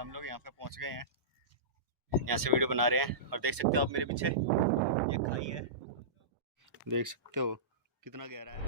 हम लोग यहाँ पे पहुँच गए हैं। यहाँ से वीडियो बना रहे हैं और देख सकते हो आप मेरे पीछे ये खाई है, देख सकते हो कितना गहरा है।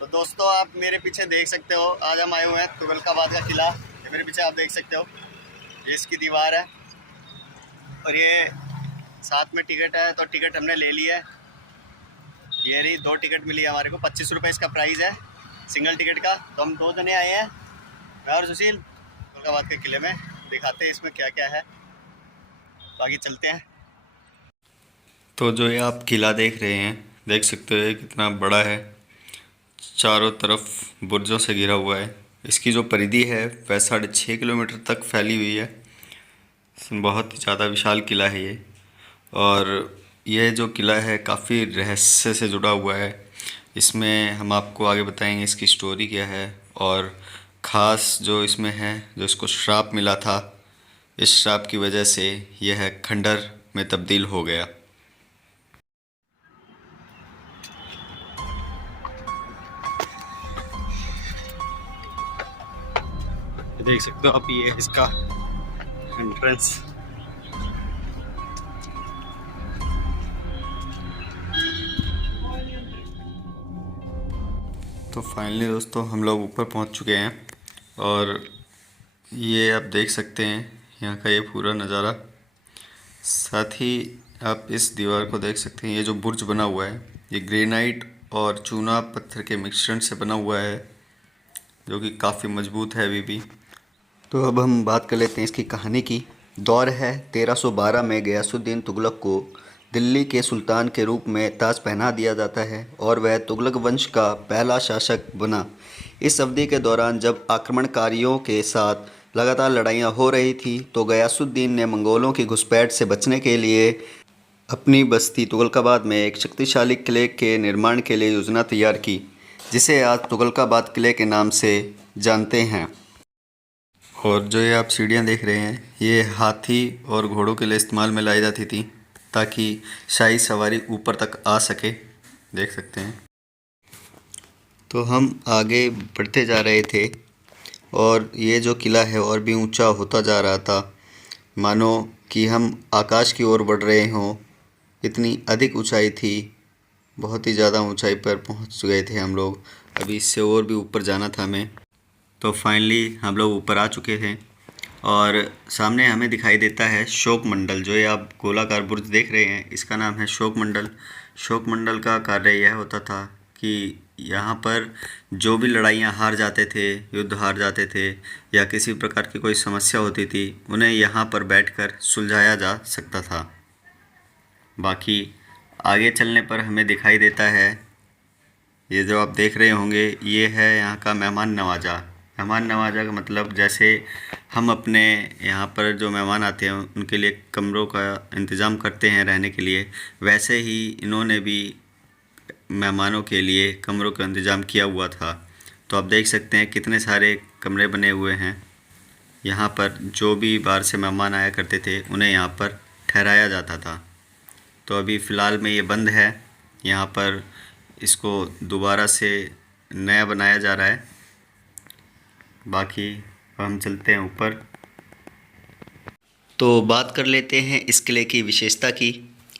तो दोस्तों आप मेरे पीछे देख सकते हो, आज हम आए हुए हैं तुगलकाबाद का किला। ये मेरे पीछे आप देख सकते हो, ये इसकी दीवार है और ये साथ में टिकट है, तो टिकट हमने ले ली है। ये रही 2 टिकट मिली है हमारे को, 25 रुपये इसका प्राइस है सिंगल टिकट का। तो हम 2 जने आए हैं, मैं और सुशील, तुगलकाबाद के किले में। दिखाते हैं इसमें क्या क्या है, बाकी चलते हैं। तो जो ये आप किला देख रहे हैं, देख सकते हो ये कितना बड़ा है, चारों तरफ बुर्जों से घिरा हुआ है। इसकी जो परिधि है वह 6.5 किलोमीटर तक फैली हुई है। बहुत ही ज़्यादा विशाल किला है ये। और यह जो किला है काफ़ी रहस्य से जुड़ा हुआ है। इसमें हम आपको आगे बताएंगे इसकी स्टोरी क्या है, और ख़ास जो इसमें है, जो इसको श्राप मिला था, इस श्राप की वजह से यह खंडर में तब्दील हो गया। देख सकते हो आप, ये इसका एंट्रेंस। तो फाइनली दोस्तों हम लोग ऊपर पहुंच चुके हैं और ये आप देख सकते हैं यहाँ का ये पूरा नज़ारा। साथ ही आप इस दीवार को देख सकते हैं, ये जो बुर्ज बना हुआ है ये ग्रेनाइट और चूना पत्थर के मिश्रण से बना हुआ है, जो कि काफ़ी मजबूत है अभी भी। तो अब हम बात कर लेते हैं इसकी कहानी की। दौर है 1312 में गयासुद्दीन तुगलक को दिल्ली के सुल्तान के रूप में ताज पहना दिया जाता है और वह तुगलक वंश का पहला शासक बना। इस अवधि के दौरान जब आक्रमणकारियों के साथ लगातार लड़ाइयाँ हो रही थी, तो गयासुद्दीन ने मंगोलों की घुसपैठ से बचने के लिए अपनी बस्ती तुगलकाबाद में एक शक्तिशाली किले के निर्माण के लिए योजना तैयार की, जिसे आज तुगलकाबाद किले के नाम से जानते हैं। और जो ये आप सीढ़ियाँ देख रहे हैं, ये हाथी और घोड़ों के लिए इस्तेमाल में लाई जाती थी, ताकि शाही सवारी ऊपर तक आ सके। देख सकते हैं। तो हम आगे बढ़ते जा रहे थे और ये जो किला है और भी ऊंचा होता जा रहा था, मानो कि हम आकाश की ओर बढ़ रहे हों। इतनी अधिक ऊंचाई थी, बहुत ही ज़्यादा ऊंचाई पर पहुंच गए थे हम लोग। अभी इससे और भी ऊपर जाना था हमें। तो फाइनली हम लोग ऊपर आ चुके थे और सामने हमें दिखाई देता है शोक मंडल। जो ये आप गोलाकार बुर्ज देख रहे हैं, इसका नाम है शोक मंडल। शोक मंडल का कार्य यह होता था कि यहाँ पर जो भी लड़ाइयाँ हार जाते थे, युद्ध हार जाते थे, या किसी प्रकार की कोई समस्या होती थी, उन्हें यहाँ पर बैठकर सुलझाया जा सकता था। बाकी आगे चलने पर हमें दिखाई देता है, ये जो आप देख रहे होंगे, ये है यहाँ का मेहमान नवाजा। मेहमान नवाजा का मतलब, जैसे हम अपने यहाँ पर जो मेहमान आते हैं उनके लिए कमरों का इंतज़ाम करते हैं रहने के लिए, वैसे ही इन्होंने भी मेहमानों के लिए कमरों का इंतज़ाम किया हुआ था। तो आप देख सकते हैं कितने सारे कमरे बने हुए हैं। यहाँ पर जो भी बाहर से मेहमान आया करते थे, उन्हें यहाँ पर ठहराया जाता था। तो अभी फ़िलहाल में ये बंद है। यहाँ पर इसको दोबारा से नया बनाया जा रहा है। बाकी हम चलते हैं ऊपर। तो बात कर लेते हैं इस किले की विशेषता की।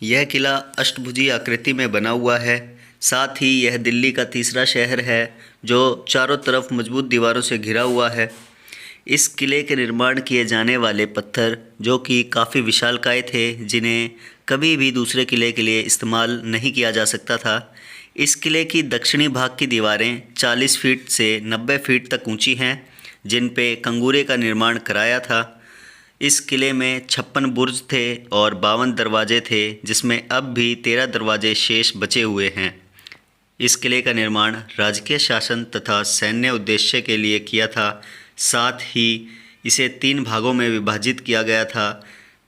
यह किला अष्टभुजी आकृति में बना हुआ है। साथ ही यह दिल्ली का तीसरा शहर है जो चारों तरफ मजबूत दीवारों से घिरा हुआ है। इस किले के निर्माण किए जाने वाले पत्थर, जो कि काफ़ी विशालकाय थे, जिन्हें कभी भी दूसरे किले के लिए इस्तेमाल नहीं किया जा सकता था। इस किले की दक्षिणी भाग की दीवारें 40 फीट से 90 फीट तक ऊंची हैं, जिन पे कंगूरे का निर्माण कराया था। इस किले में 56 बुर्ज थे और 52 दरवाजे थे, जिसमें अब भी 13 दरवाजे शेष बचे हुए हैं। इस किले का निर्माण राजकीय शासन तथा सैन्य उद्देश्य के लिए किया था। साथ ही इसे 3 भागों में विभाजित किया गया था।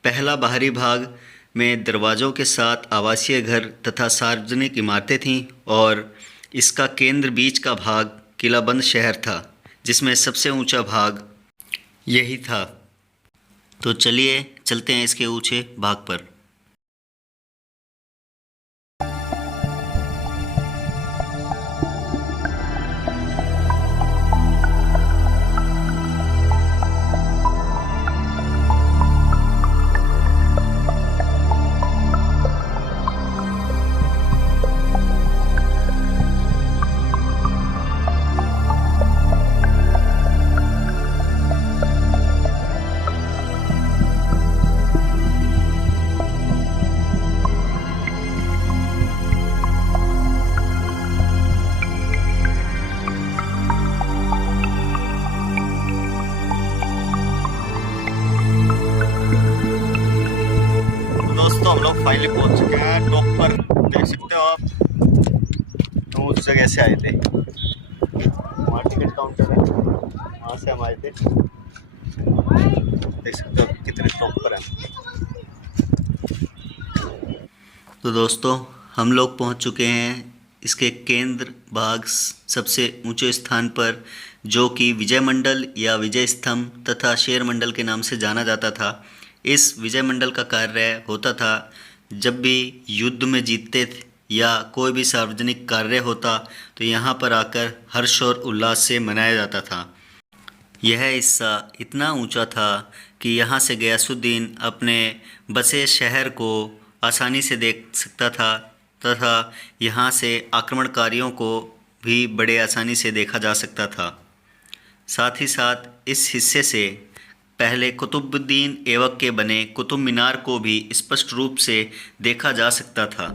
पहला बाहरी भाग में दरवाज़ों के साथ आवासीय घर तथा सार्वजनिक इमारतें थीं, और इसका केंद्र बीच का भाग किलाबंद शहर था, जिसमें सबसे ऊंचा भाग यही था। तो चलिए चलते हैं इसके ऊंचे भाग पर। हम उस जगह से आए थे, वहाँ टिकट काउंटर है, वहाँ से हम आए थे। देख सकते हो कितने टॉप पर है। तो दोस्तों हम लोग पहुँच चुके हैं इसके केंद्र भाग सबसे ऊंचे स्थान पर, जो कि विजय मंडल या विजय स्तंभ तथा शेर मंडल के नाम से जाना जाता था। इस विजय मंडल का कार्य होता था जब भी युद्ध में जीतते थे या कोई भी सार्वजनिक कार्य होता तो यहाँ पर आकर हर्ष और उल्लास से मनाया जाता था। यह हिस्सा इतना ऊंचा था कि यहाँ से गयासुद्दीन अपने बसे शहर को आसानी से देख सकता था तथा यहाँ से आक्रमणकारियों को भी बड़े आसानी से देखा जा सकता था। साथ ही साथ इस हिस्से से पहले कुतुबुद्दीन ऐबक के बने कुतुब मीनार को भी स्पष्ट रूप से देखा जा सकता था।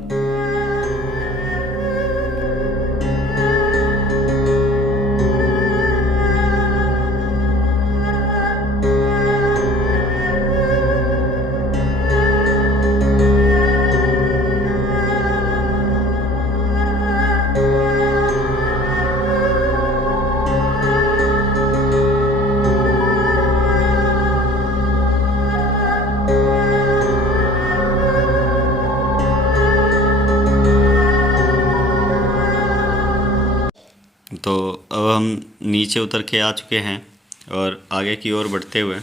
तो अब हम नीचे उतर के आ चुके हैं और आगे की ओर बढ़ते हुए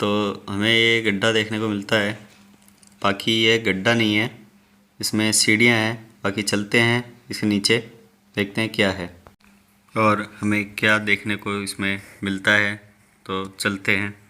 तो हमें ये गड्ढा देखने को मिलता है। बाकी ये गड्ढा नहीं है, इसमें सीढ़ियाँ हैं। बाकी चलते हैं इसके नीचे, देखते हैं क्या है और हमें क्या देखने को इसमें मिलता है। तो चलते हैं।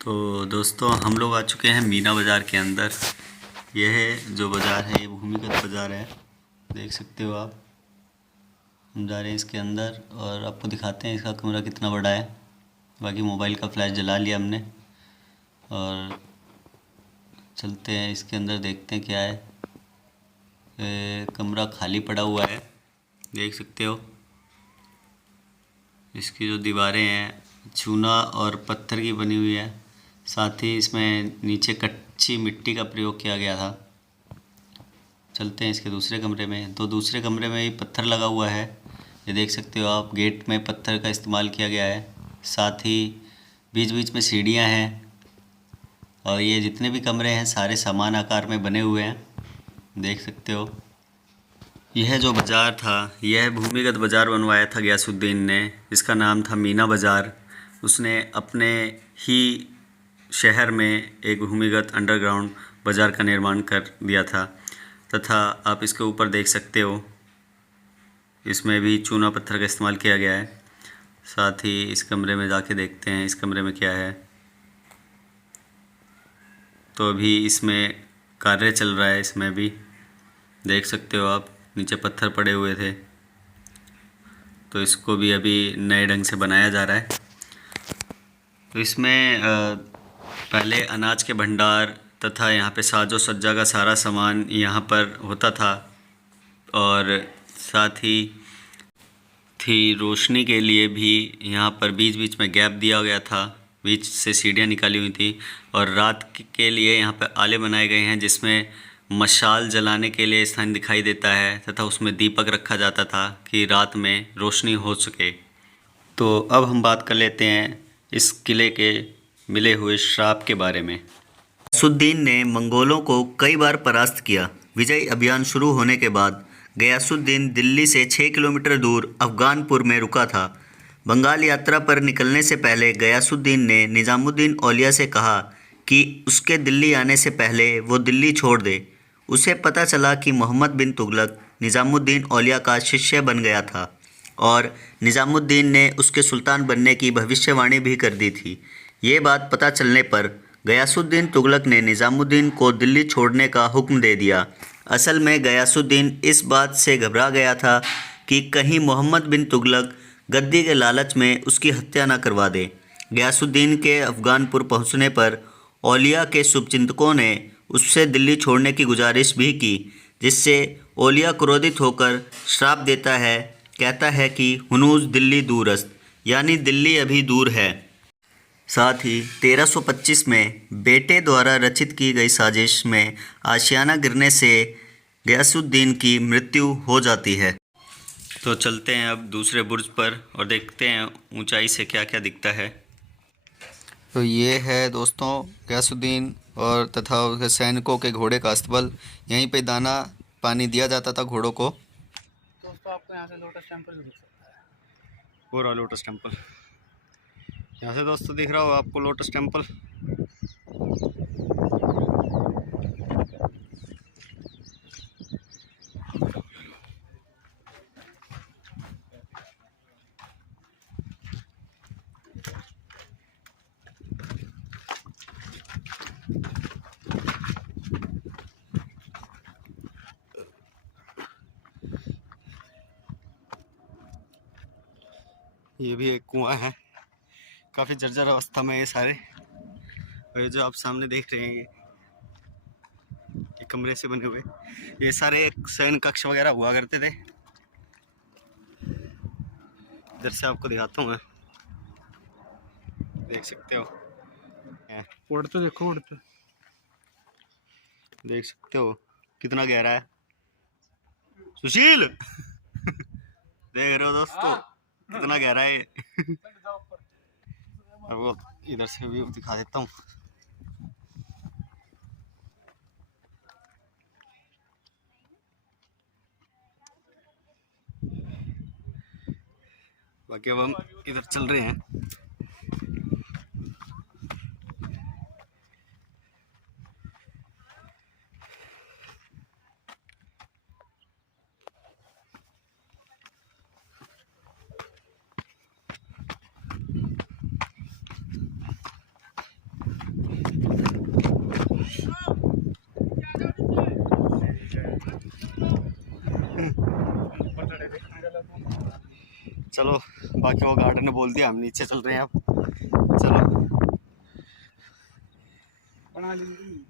तो दोस्तों हम लोग आ चुके हैं मीना बाज़ार के अंदर। यह जो बाज़ार है ये भूमिगत बाज़ार है, देख सकते हो आप। हम जा रहे हैं इसके अंदर और आपको दिखाते हैं इसका कमरा कितना बड़ा है। बाकी मोबाइल का फ्लैश जला लिया हमने और चलते हैं इसके अंदर, देखते हैं क्या है। कमरा खाली पड़ा हुआ है, देख सकते हो। इसकी जो दीवारें हैं चूना और पत्थर की बनी हुई है, साथ ही इसमें नीचे कच्ची मिट्टी का प्रयोग किया गया था। चलते हैं इसके दूसरे कमरे में। तो दूसरे कमरे में ही पत्थर लगा हुआ है, ये देख सकते हो आप। गेट में पत्थर का इस्तेमाल किया गया है, साथ ही बीच बीच में सीढ़ियाँ हैं और ये जितने भी कमरे हैं सारे समान आकार में बने हुए हैं, देख सकते हो। यह जो बाज़ार था यह भूमिगत बाज़ार बनवाया था गयासुद्दीन ने, इसका नाम था मीना बाज़ार। उसने अपने ही शहर में एक भूमिगत अंडरग्राउंड बाज़ार का निर्माण कर दिया था तथा आप इसके ऊपर देख सकते हो इसमें भी चूना पत्थर का इस्तेमाल किया गया है। साथ ही इस कमरे में जाके देखते हैं इस कमरे में क्या है। तो अभी इसमें कार्य चल रहा है, इसमें भी देख सकते हो आप। नीचे पत्थर पड़े हुए थे तो इसको भी अभी नए ढंग से बनाया जा रहा है। तो इसमें पहले अनाज के भंडार तथा यहाँ पे साजो सज्जा का सारा सामान यहाँ पर होता था और साथ ही रोशनी के लिए भी यहाँ पर बीच बीच में गैप दिया गया था, बीच से सीढ़ियाँ निकाली हुई थी और रात के लिए यहाँ पर आले बनाए गए हैं जिसमें मशाल जलाने के लिए स्थान दिखाई देता है तथा उसमें दीपक रखा जाता था कि रात में रोशनी हो सके। तो अब हम बात कर लेते हैं इस किले के मिले हुए श्राप के बारे में। गयासुद्दीन ने मंगोलों को कई बार परास्त किया। विजय अभियान शुरू होने के बाद गयासुद्दीन दिल्ली से 6 किलोमीटर दूर अफगानपुर में रुका था। बंगाल यात्रा पर निकलने से पहले गयासुद्दीन ने निज़ामुद्दीन औलिया से कहा कि उसके दिल्ली आने से पहले वो दिल्ली छोड़ दे। उसे पता चला कि मोहम्मद बिन तुगलक निज़ामुद्दीन औलिया का शिष्य बन गया था और निज़ामुद्दीन ने उसके सुल्तान बनने की भविष्यवाणी भी कर दी थी। ये बात पता चलने पर गयासुद्दीन तुगलक ने निज़ामुद्दीन को दिल्ली छोड़ने का हुक्म दे दिया। असल में गयासुद्दीन इस बात से घबरा गया था कि कहीं मोहम्मद बिन तुगलक गद्दी के लालच में उसकी हत्या न करवा दे। गयासुद्दीन के अफगानपुर पहुंचने पर औलिया के शुभचिंतकों ने उससे दिल्ली छोड़ने की गुजारिश भी की, जिससे औलिया क्रोधित होकर श्राप देता है। कहता है कि हुनूज दिल्ली दूरस्त, यानी दिल्ली अभी दूर है। साथ ही 1325 में बेटे द्वारा रचित की गई साजिश में आशियाना गिरने से गयासुद्दीन की मृत्यु हो जाती है। तो चलते हैं अब दूसरे बुर्ज पर और देखते हैं ऊंचाई से क्या क्या दिखता है। तो ये है दोस्तों गयासुद्दीन और तथा उसके सैनिकों के घोड़े का अस्तबल। यहीं पे दाना पानी दिया जाता था घोड़ों को। दोस्तों आपको यहाँ से लोटस टेम्पल भी दिख सकता है। पूरा लोटस टेम्पल यहाँ से दोस्तों दिख रहा हो आपको लोटस टेम्पल। ये भी एक कुआं है, काफ़ी जर्जर अवस्था में ये सारे। और ये जो आप सामने देख रहे हैं ये कमरे से बने हुए, ये सारे एक शयन कक्ष वगैरह हुआ करते थे। इधर से आपको दिखाता हूँ मैं, देख सकते हो। उड़ते देखो उड़ते। देख सकते हो कितना गहरा है सुशील। देख रहे हो दोस्तों कितना गहरा है। और वो इधर से व्यू दिखा देता हूँ। बाकी अब हम इधर चल रहे हैं। चलो बाकी वो गार्डन ने बोल दिया, हम नीचे चल रहे हैं अब। चलो बना लीजिए।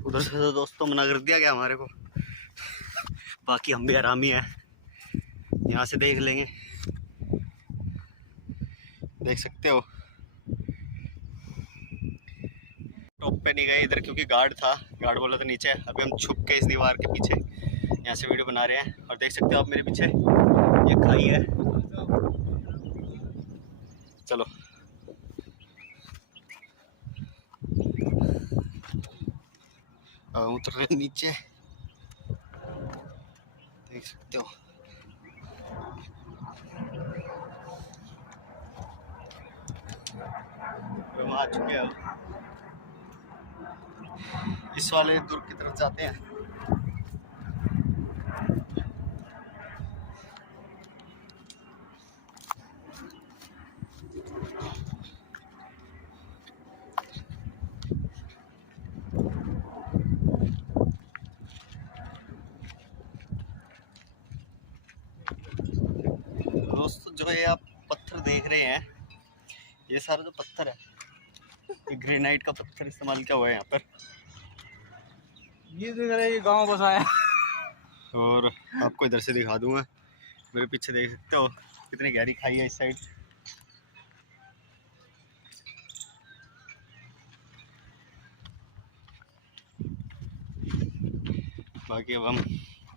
उधर से तो दोस्तों मना कर दिया गया हमारे को, बाकी हम भी आरामी हैं, यहाँ से देख लेंगे। देख सकते हो टॉप पे नहीं गए इधर क्योंकि गार्ड था, गार्ड बोला था नीचे। अभी हम छुप के इस दीवार के पीछे यहाँ से वीडियो बना रहे हैं। और देख सकते हो आप मेरे पीछे ये खाई है। चलो उतर रहे नीचे, देख सकते हो। हम आ चुके हैं, इस वाले दुर्ग की तरफ जाते हैं। दोस्तों जो ये आप पत्थर देख रहे हैं, ये सारा जो पत्थर है ये ग्रेनाइट का पत्थर इस्तेमाल किया हुआ है यहाँ पर। ये देख रहे हैं, ये गांव बसाया। और आपको इधर से दिखा दूंगा, मेरे पीछे देख सकते हो कितनी गहरी खाई है इस साइड। बाकी अब हम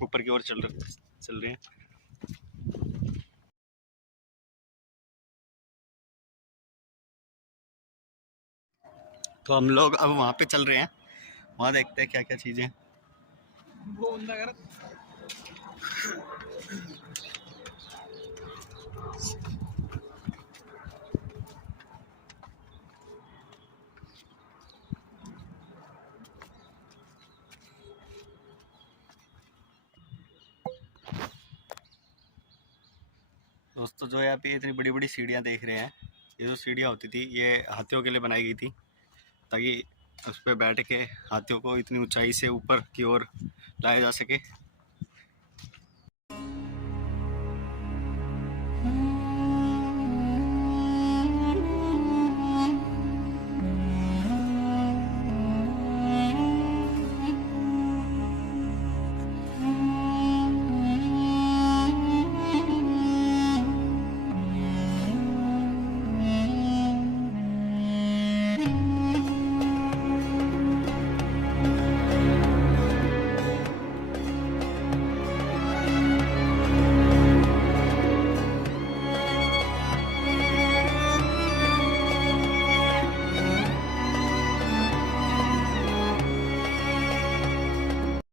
ऊपर की ओर चल रहे हैं। तो हम लोग अब वहाँ पे चल रहे हैं, वहाँ देखते हैं क्या क्या चीज़ें हैं। वो बंदा कर दोस्तों दोस्तों जो है आप ये इतनी बड़ी बड़ी सीढ़ियाँ देख रहे हैं, ये जो सीढ़ियाँ होती थी ये हाथियों के लिए बनाई गई थी, ताकि उस पर बैठ के हाथियों को इतनी ऊंचाई से ऊपर की ओर लाया जा सके।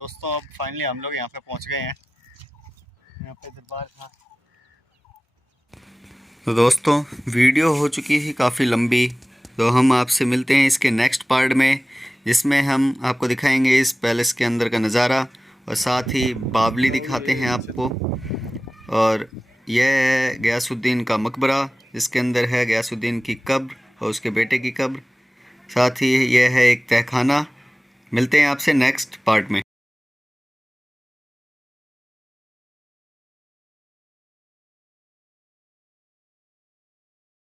दोस्तों अब फाइनली हम लोग यहाँ पे पहुँच गए हैं, यहाँ पे दरबार था। तो दोस्तों वीडियो हो चुकी थी काफ़ी लंबी, तो हम आपसे मिलते हैं इसके नेक्स्ट पार्ट में, जिसमें हम आपको दिखाएंगे इस पैलेस के अंदर का नज़ारा और साथ ही बावली दिखाते हैं आपको। और यह है गयासुद्दीन का मकबरा, जिसके अंदर है गयासुद्दीन की कब्र और उसके बेटे की कब्र। साथ ही यह है एक तहखाना। मिलते हैं आपसे नेक्स्ट पार्ट में।